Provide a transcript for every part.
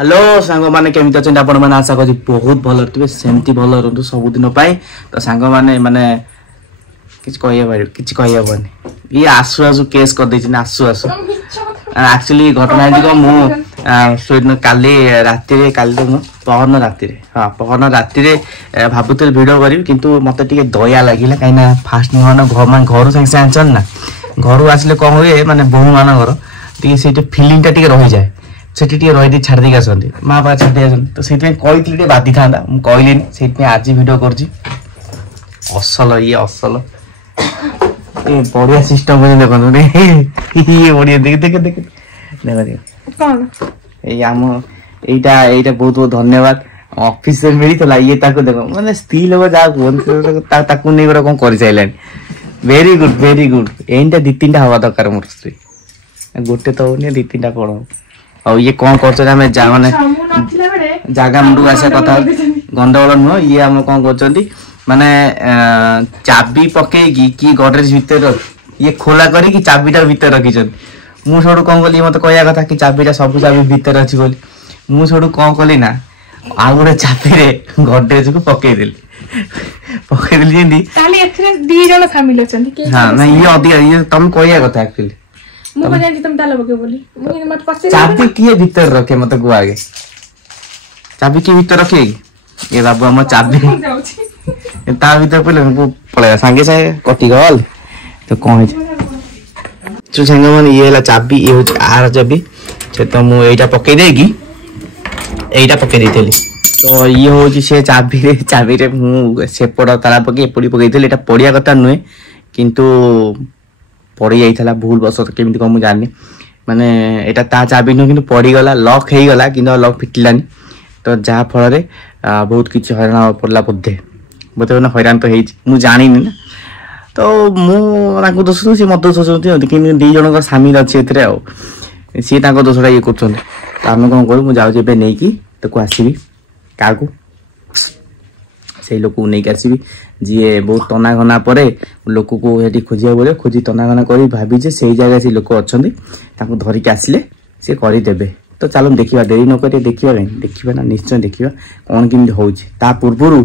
hello सांग माने केमिति अछन आपण माने आशा करी बहुत भल रहिबे सेमती भल रहंतु सब दिन पाई तो सांग माने किछ कहया बनी ये आसु आसु केस कर दैछि आसु आसु एक्चुअली घटना जी मु सोइन काली राति काली तो पहरन राति हाँ पहरन राति भाबुते भिडियो करी किंतु मते टिके दया लागिला काइना फास्ट मान घर संगे आनछन ना घर आसले कौन हुए माने बहु मान घर टिके सेठी फीलिंग टा टिके रहि जाए सेठी टिके रहि दे छाड़ दे आसंती मां बा छाड़ दे आसन तो सेठी कहितली टिके बाधी थांदा मु कहलिनी सेठी आज वीडियो करछि असल ये असल ये बढ़िया सिस्टम बने देखो ये बढ़िया देख देख देख देखो कौन ए आम एटा एटा बहुत बहुत धन्यवाद ऑफिस से मिली तो ये ताको देखो माने स्त्री लोग जा ताको नै कोन करि साइलानी वेरी गुड एंटा दी तीनटा हवा दरकार मोर स्त्री गोटे तो ने दी तीनटा कोन और ये कौन करछ हमें जा माने जागा मुंडू आसे कथा गंडगोल न ये हम कौन करछंती माने चाबी पकेगी कि गडरेज भीतर ये खोला करी कि चाबीटा भीतर रखी छन मु सोडू कौन बोली मते कहया कथा कि चाबीटा सब चाबी भीतर अछि बोली मु सोडू कौन कली ना आ गोटे चाबी रे गडरेज को पके देली जेंदी ताले एथरे दी जण शामिल अछंती के हां ना ये अधिक ये तुम कहया कथा एक्चुअली मु बजा जी तुम ताला बके बोली मु मत पछे चाबी किए भीतर रखे मते गो आगे चाबी की भीतर रखेगी ये बाबू हम चाबी ता भीतर पहिले पळे संगे से कटि गल तो कोन जो संगे मन ये हला चाबी ये हो आर चाबी से तो मु एटा पके देगी एटा पके देथली तो ये हो जी से चाबी रे मु सेपड़ ताला पके एपडी पके देथली एटा पडिया कथा नुए किंतु पड़ी जाइथला भूल बस केमिति को मु जानि माने एटा ता चाबी न किंतु पड़ी गला लॉक हेई गला किंतु लॉक फिटलानी तो जहा फल रे बहुत किछि हैरान पड़ला बुद्धे बते ना हैरान तो हेई मु जानि ना तो मु ताको दोष से मत दोष होती कि दी जन का शामिल अच्छे एथरे आ सी ताको दोषटा ये करछन तो हम कोन करू मु जाउ जेबे नै कि ताको आसीबी काको से लोक को नै आसीबी जी बहुत तना घना परे लोक को हेटी खोजिया बोले खोजी तना घना करी भाबी जे सेही जगह से लोक अछंदी ताको धरि के आसीले से करी देबे तो चलो देखिबा देरी न करी देखिबा ना निश्चय देखिबा कोन किंदी होउची ता पूर्वरु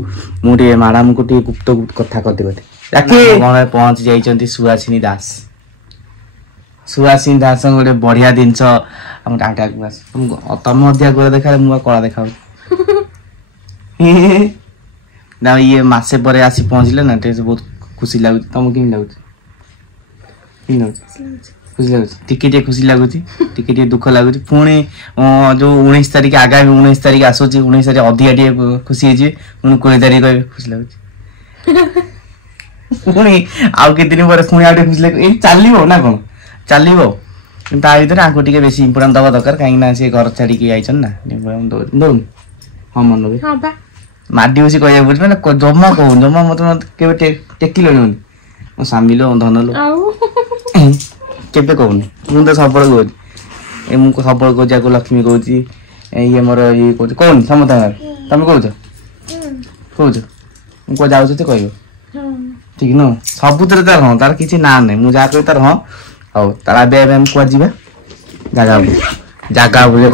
मुटे मैडम को टे गुप्त गुप्त कथा कर देबे राखी कोन पहुंच जाइचंती सुहासिनी दास गोटे बढ़िया जिनस हम टाटा को बस तुम अध्या गोरा देखा मु कला देखा ना ये मासे परे आसी पहुंचले ना ते बहुत खुशी लागु तुम किन लागु खुशी लागु टिके खुशी लागु टिके दुख लागु पुणी जो 19 तारिख आगामी 19 तारिख आसो 19 तारिख अधिका टे खुशी हे जे 20 तारिख कहबे खुशी लागु पुणी आउ के दिन पर पुणी आटे खुशी लागु ए चालिबो ना कोन चालिबो ता भीतर आको टिके बेसी इंपोर्टेंट दबा दरकार काई ना से घर छाड़ी के आइछन ना दो हां मन रे हां बा माडी उसी कहया बुझबे ना जम्मा मत केबे टेकिलो नु मो सामिलो धनलो आउ केबे कहूनी मु तो सबळ कहू ए मु सबळ को जाको लक्ष्मी कहूची ये मोर ये कहू कोन समता तमे कहू मु को जाउ छते कहयो ठीक न सबुतरे तार हां तार किछि ना नै मु जा कहि तार हां हौ तारा बे हम को जीवा जागा बोले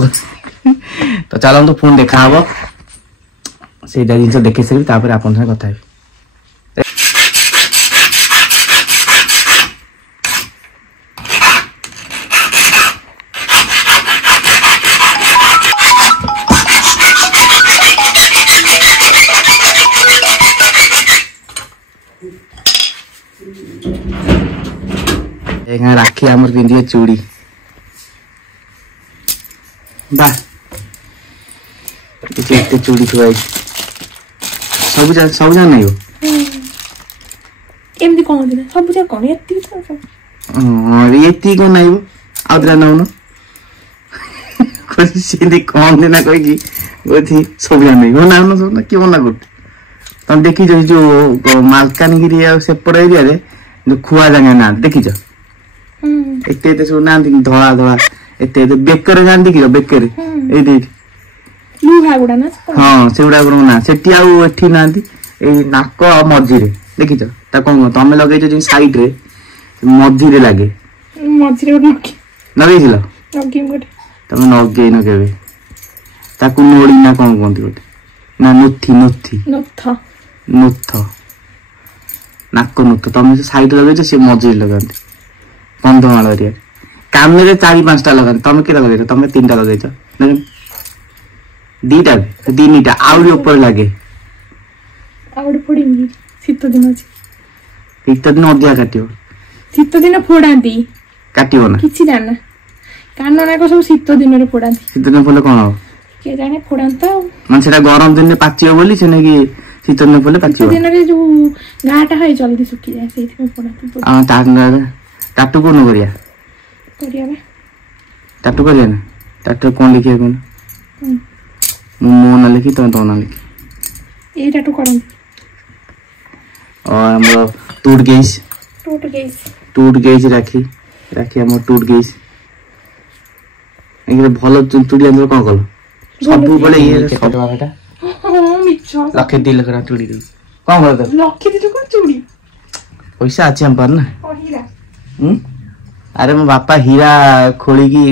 तो चलो तो फोन देखा हबो से जिन देखे सारी तापर आपन से कथा है राखी आमर पिंधिए चूड़ी बा एते चूड़ी थुआई सब जान नहीं हो एमदी कोन दिन सब जा कोन एत्ती तो एत्ती को नहीं हो आदरा न कोई सीधी कोन देना कोई की गोथी सब जान नहीं हो ना सब ना क्यों ना गुट तुम देखि जो मालकानगिरी से पड़ एरिया रे जो खुआ जांगे ना देखि जो एते सब ना धला धला एते बेकर जान देखि बेकर ए देख लुहा गुडा ना हां सेउडा गुडा ना सेटी आउ एठी नांदी ए नाक मझी रे देखि छ ता कोन तमे लगे जो साइड रे मझी रे लागे मझी रे लगे छिलो लगे गुड तमे नगे न केबे ताकू नोड़ी ना कौन कहती गोटे ना नुथी नुथी नथ नुथ नाक नुथ तुम से साइड लगे सी मझे लगाते कंधमाल एरिया काम 4-5टा लगाते तुम के लगे तुम 3टा लगे 2टा 3टा आउरी ऊपर लगे आउरी पड़ी शीत दिन अच्छे शीत दिन अधिका काटियो शीत दिन फोड़ाती काटियो ना किसी जाना कान नाक सब शीत दिन फोड़ाती शीत दिन फोड़े कौन हम किए जाने फोड़ाता मान से गरम दिन पाचियो बोली से कि शीत दिन फोड़े पाचियो दिन रे जो गाटा है जल्दी सुखी जाए सेही में फोड़ाती हां टाटू कोन करिया बे टाटू करिया ना टाटू कौन लिखिए कौन मो ना लिखी तो ना लिखी ए टाटू करन और हम टूट गई राखी हम टूट गई एगरे भलो चूड़ी अंदर कोन कल सब बले ये सब वाटा हां मिच्छा लाख 2 लाख रा चूड़ी कोन कर लाख दे कोन चूड़ी पैसा अछि हम पर ना और हीरा अरे मो बापा हीरा खोली की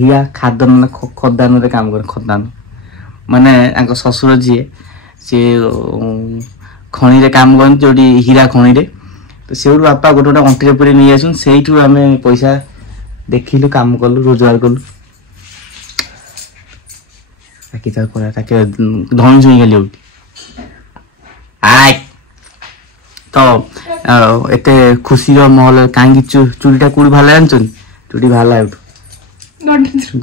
हीरा खादन खदान रे काम कर खदान माने आंको ससुर जी से खणी रे काम करन जोडी हीरा खणी रे तो सेउर बापा गोटोटा अंटरे पुरे नि आछन सेइठु हमें पैसा देखिलु काम करलु रोजगार करलु ताकि त कोरा ताकि धन जुई गेली आय तो एते खुशी रो महल कांगी चूड़ीटा कुड़ी भाला आनछन चूड़ी भाला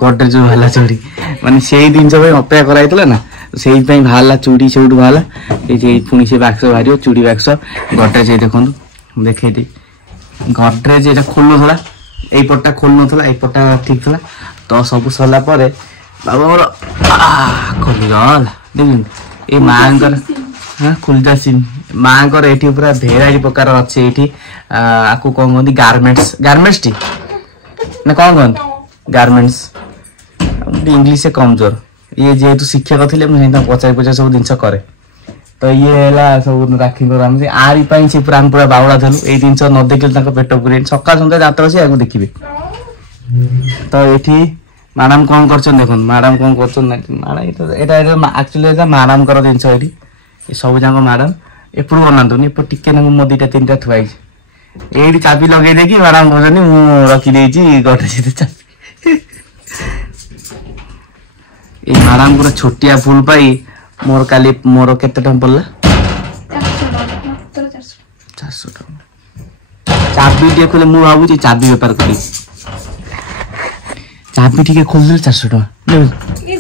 गड्डे जो भाला चूड़ी माने सेही दिन सब अपेक्षा कराइतला ना सेही पई भाला चूड़ी सेउडु भाला ए जे पुनी से बाक्स भारियो चूड़ी बाक्स गड्डे जे देखन देखे दे गड्डे जे खोलनो थला एई पट्टा खोलनो थला एई पट्टा ठीक थला तो सब सला परे बाबा मोर खोली गल देखिन ए मांकर हां खुलदा सिन मांकर एठी पूरा भेराई प्रकार अछि एठी आकु कोन गंदी गारमेंट्स टी ना कोन गंद गारमेंट्स इंग्लिश से कमजोर ये जेहेतु शिक्षक थिले मुझे पचार सब जिनस करे तो ये हैला सब राखी कर हम से आरी पई से पुरान पूरा बावळा थलु ए जिनस न देखिल ताको पेट पुरे सकाळ संध्या जात बसी आगु देखिबे तो एठी मैडम कोन करछन देखन मैडम कोन करछन ना एटा एक्चुअली एटा मैडम कर जिनस एठी ए सब जांग मैडम एपुर बनातो नि पर टिके न मोदीटा 3टा थुआई एडी चाबी लगे दे कि मैडम कहछन मु रखी देछि गटे से चाबी ए मैडम पूरा छोटिया फूल पाई मोर काली मोर केते टम पड़ला 400 चाबी टे खोले मु भाबु छी चाबी व्यापार करी चाबी ठीक खोल दे 400 टका ए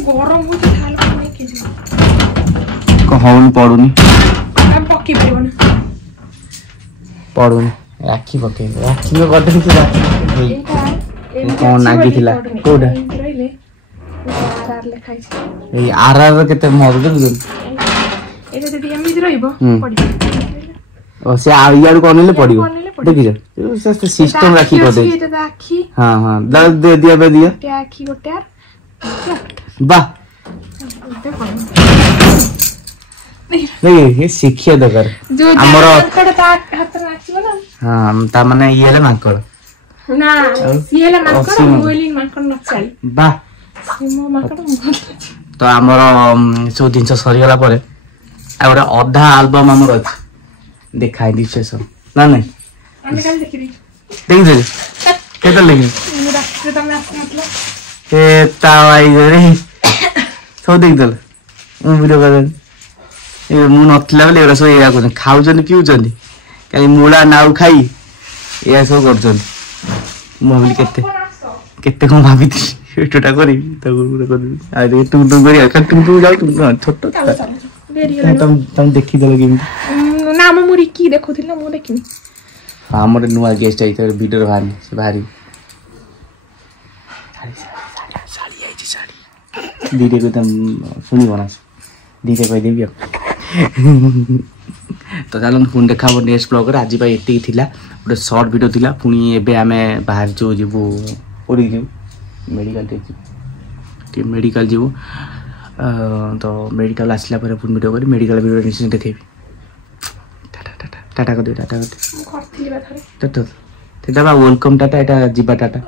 गरम हो थाल कोने के को होन पडुनी हम पक्की परबन पडुनी राखी पके राखी में गडे की राखी एटा कोन नागी थिला कोडा रहिले आर लिखाइ छै ए आर केते मर गेल एटा जदी एमिज रहइबो पडी ओ से आइयार कोनले पडियो देखि जा से सिस्टम राखी कर दे एटा राखी हां हां दे दिया बे दिया राखी गोटे बा नहीं ये शिक्षा दरकार जो हमरो मांकड़ ता हाथ राखिबो ना हां ता माने ये ले मांकड़ ना ये ले मांकड़ मोइलिन मांकड़ न चाली बा मो मांकड़ तो हमरो सो दिन सरी गला परे आ गोटे अधा एल्बम हमर अछि देखाइ दी से सब ना नहीं हम काल देखि देख दे केते लगे मु राखी त मैं मतलब ए तावाई रे सब देख दल मु वीडियो कर ए मु नथला बेले एरा सो एया को खाउ जन पिउ जन काली मुळा नाउ खाई एया सब कर जन मु भाबी केते कोन भाबी थी एटोटा करी त गुरु कर आ रे तू करी का तू जाऊ तू छोटो तुम देखी दल गेम ना मुरी की देखोथिल ना मु देखिनी हमर नुआ गेस्ट आई त वीडियो भारी से भारी साड़ी आई छी साड़ी दीदी को तुम सुनी बना दीदी कह देबी तो चलन फोन देखा नेक्स्ट ब्लॉग रे आज एति थिला गोटे शॉर्ट वीडियो थिला पुनी एबे हमें बाहर जो जीवु ओडी जीवु मेडिकल जीवु तो मेडिकल आसला पर पुनी वीडियो करी मेडिकल वीडियो निश्चित देखेबी टाटा कर दे टाटा कर दे करथिली बा थारे टाटा तेदा वेलकम टाटा एटा जीवा टाटा